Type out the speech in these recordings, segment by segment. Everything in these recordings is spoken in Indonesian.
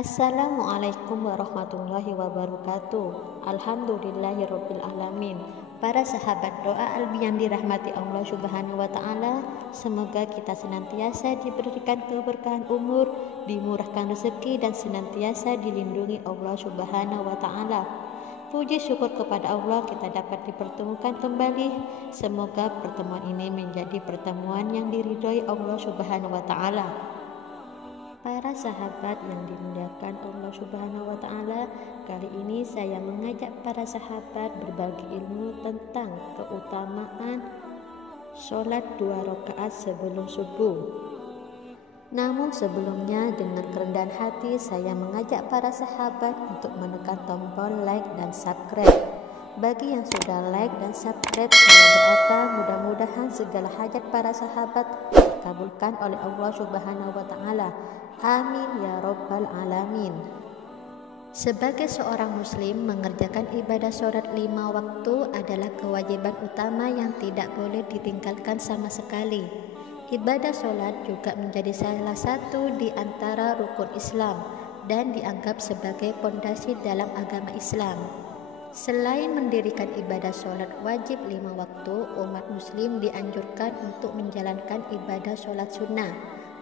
Assalamualaikum warahmatullahi wabarakatuh. Alhamdulillahirabbil alamin. Para sahabat doa albi yang dirahmati Allah Subhanahu wa taala, semoga kita senantiasa diberikan keberkahan umur, dimurahkan rezeki dan senantiasa dilindungi Allah Subhanahu wa taala. Puji syukur kepada Allah kita dapat dipertemukan kembali. Semoga pertemuan ini menjadi pertemuan yang diridhoi Allah Subhanahu wa taala. Para sahabat yang dimuliakan Allah Subhanahu wa taala, kali ini saya mengajak para sahabat berbagi ilmu tentang keutamaan sholat 2 rakaat sebelum subuh. Namun sebelumnya, dengan kerendahan hati saya mengajak para sahabat untuk menekan tombol like dan subscribe. Bagi yang sudah like dan subscribe, saya doakan mudah-mudahan segala hajat para sahabat dikabulkan oleh Allah Subhanahu wa taala. Amin ya rabbal alamin. Sebagai seorang muslim, mengerjakan ibadah sholat 5 waktu adalah kewajiban utama yang tidak boleh ditinggalkan sama sekali. Ibadah sholat juga menjadi salah satu di antara rukun Islam dan dianggap sebagai pondasi dalam agama Islam. Selain mendirikan ibadah sholat wajib 5 waktu, umat muslim dianjurkan untuk menjalankan ibadah sholat sunnah.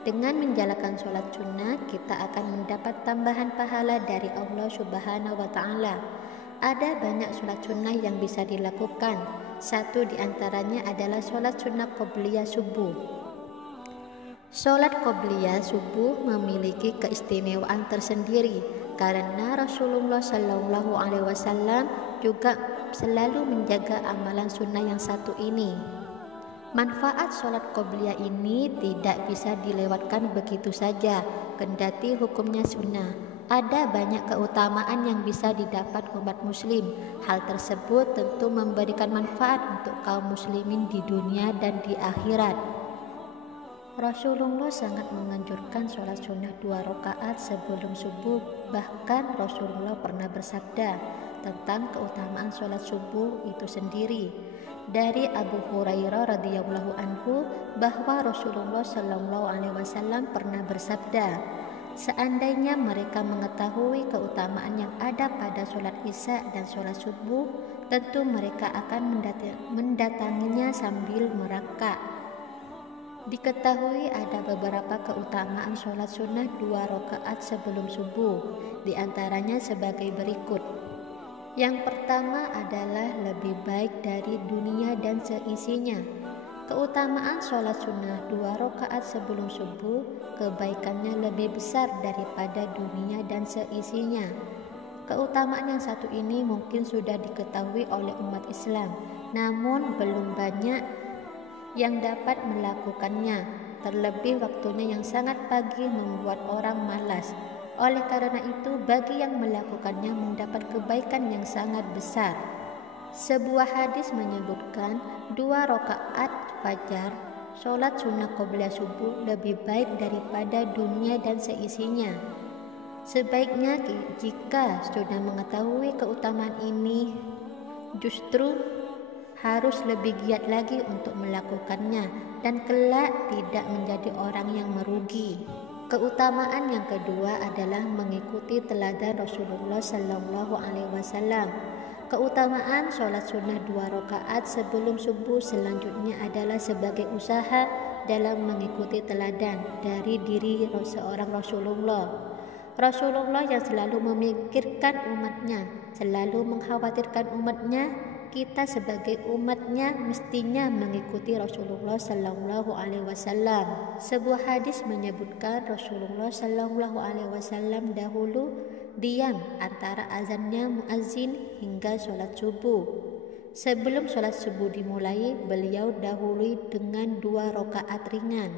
Dengan menjalankan sholat sunnah, kita akan mendapat tambahan pahala dari Allah Subhanahu wa ta'ala. Ada banyak sholat sunnah yang bisa dilakukan. Satu di antaranya adalah sholat sunnah qobliyah subuh. Sholat qobliyah subuh memiliki keistimewaan tersendiri karena Rasulullah Shallallahu Alaihi Wasallam juga selalu menjaga amalan sunnah yang satu ini. Manfaat sholat qobliyah ini tidak bisa dilewatkan begitu saja, kendati hukumnya sunnah. Ada banyak keutamaan yang bisa didapat umat muslim. Hal tersebut tentu memberikan manfaat untuk kaum muslimin di dunia dan di akhirat. Rasulullah sangat menganjurkan sholat sunnah 2 rakaat sebelum subuh. Bahkan Rasulullah pernah bersabda tentang keutamaan sholat subuh itu sendiri. Dari Abu Hurairah radhiyallahu anhu bahwa Rasulullah Shallallahu Alaihi Wasallam pernah bersabda, seandainya mereka mengetahui keutamaan yang ada pada sholat isya dan sholat subuh, tentu mereka akan mendatanginya sambil merangkak. Diketahui ada beberapa keutamaan sholat sunnah 2 rakaat sebelum subuh, diantaranya sebagai berikut. Yang pertama adalah lebih baik dari dunia dan seisinya. Keutamaan sholat sunnah 2 rakaat sebelum subuh, kebaikannya lebih besar daripada dunia dan seisinya. Keutamaan yang satu ini mungkin sudah diketahui oleh umat Islam, namun belum banyak yang dapat melakukannya. Terlebih waktunya yang sangat pagi membuat orang malas. Oleh karena itu, bagi yang melakukannya mendapat kebaikan yang sangat besar. Sebuah hadis menyebutkan 2 rakaat fajar, sholat sunnah qobliyah subuh lebih baik daripada dunia dan seisinya. Sebaiknya jika sudah mengetahui keutamaan ini, justru harus lebih giat lagi untuk melakukannya dan kelak tidak menjadi orang yang merugi. Keutamaan yang kedua adalah mengikuti teladan Rasulullah Shallallahu Alaihi Wasallam. Keutamaan sholat sunnah 2 rakaat sebelum subuh selanjutnya adalah sebagai usaha dalam mengikuti teladan dari diri seorang Rasulullah. Rasulullah yang selalu memikirkan umatnya, selalu mengkhawatirkan umatnya. Kita sebagai umatnya mestinya mengikuti Rasulullah Sallallahu Alaihi Wasallam. Sebuah hadis menyebutkan Rasulullah Sallallahu Alaihi Wasallam dahulu diam antara azannya muazzin hingga sholat subuh. Sebelum sholat subuh dimulai, beliau dahului dengan 2 rakaat ringan.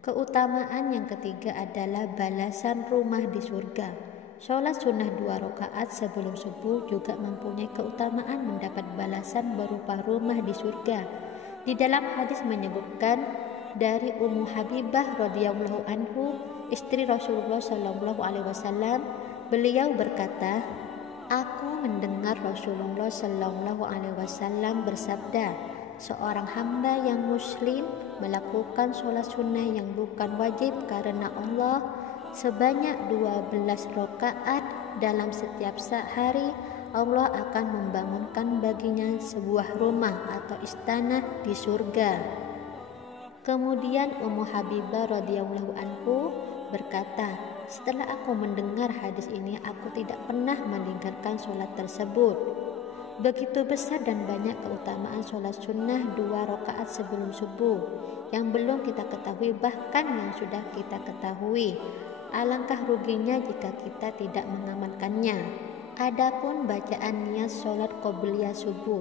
Keutamaan yang ketiga adalah balasan rumah di surga. Sholat sunnah 2 rakaat sebelum subuh juga mempunyai keutamaan mendapat balasan berupa rumah di surga. Di dalam hadis menyebutkan dari Ummu Habibah radhiyallahu anhu, istri Rasulullah Shallallahu Alaihi Wasallam, beliau berkata, aku mendengar Rasulullah Shallallahu Alaihi Wasallam bersabda, seorang hamba yang muslim melakukan sholat sunnah yang bukan wajib karena Allah sebanyak 12 rakaat dalam setiap hari, Allah akan membangunkan baginya sebuah rumah atau istana di surga. Kemudian Ummu Habibah radhiyallahu anhu berkata, setelah aku mendengar hadis ini, aku tidak pernah meninggalkan sholat tersebut. Begitu besar dan banyak keutamaan sholat sunnah 2 rakaat sebelum subuh yang belum kita ketahui, bahkan yang sudah kita ketahui. Alangkah ruginya jika kita tidak mengamalkannya. Adapun bacaan niat sholat qobliyah subuh.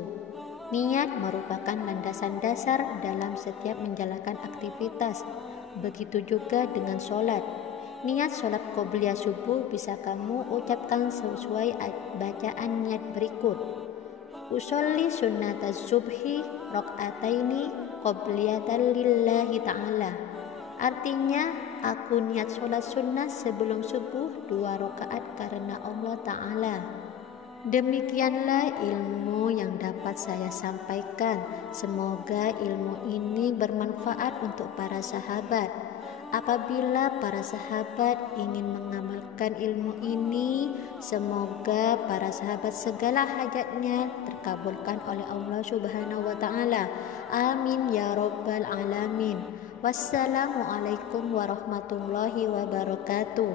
Niat merupakan landasan dasar dalam setiap menjalankan aktivitas. Begitu juga dengan sholat. Niat sholat qobliyah subuh bisa kamu ucapkan sesuai bacaan niat berikut. Usolli sunnataz subhi rakaataini qobliyatan lillahi ta'ala. Artinya, aku niat sholat sunnah sebelum subuh 2 rakaat karena Allah Ta'ala. Demikianlah ilmu yang dapat saya sampaikan. Semoga ilmu ini bermanfaat untuk para sahabat. Apabila para sahabat ingin mengamalkan ilmu ini, semoga para sahabat segala hajatnya terkabulkan oleh Allah Subhanahu wa Ta'ala. Amin ya rabbal alamin. Wassalamualaikum warahmatullahi wabarakatuh.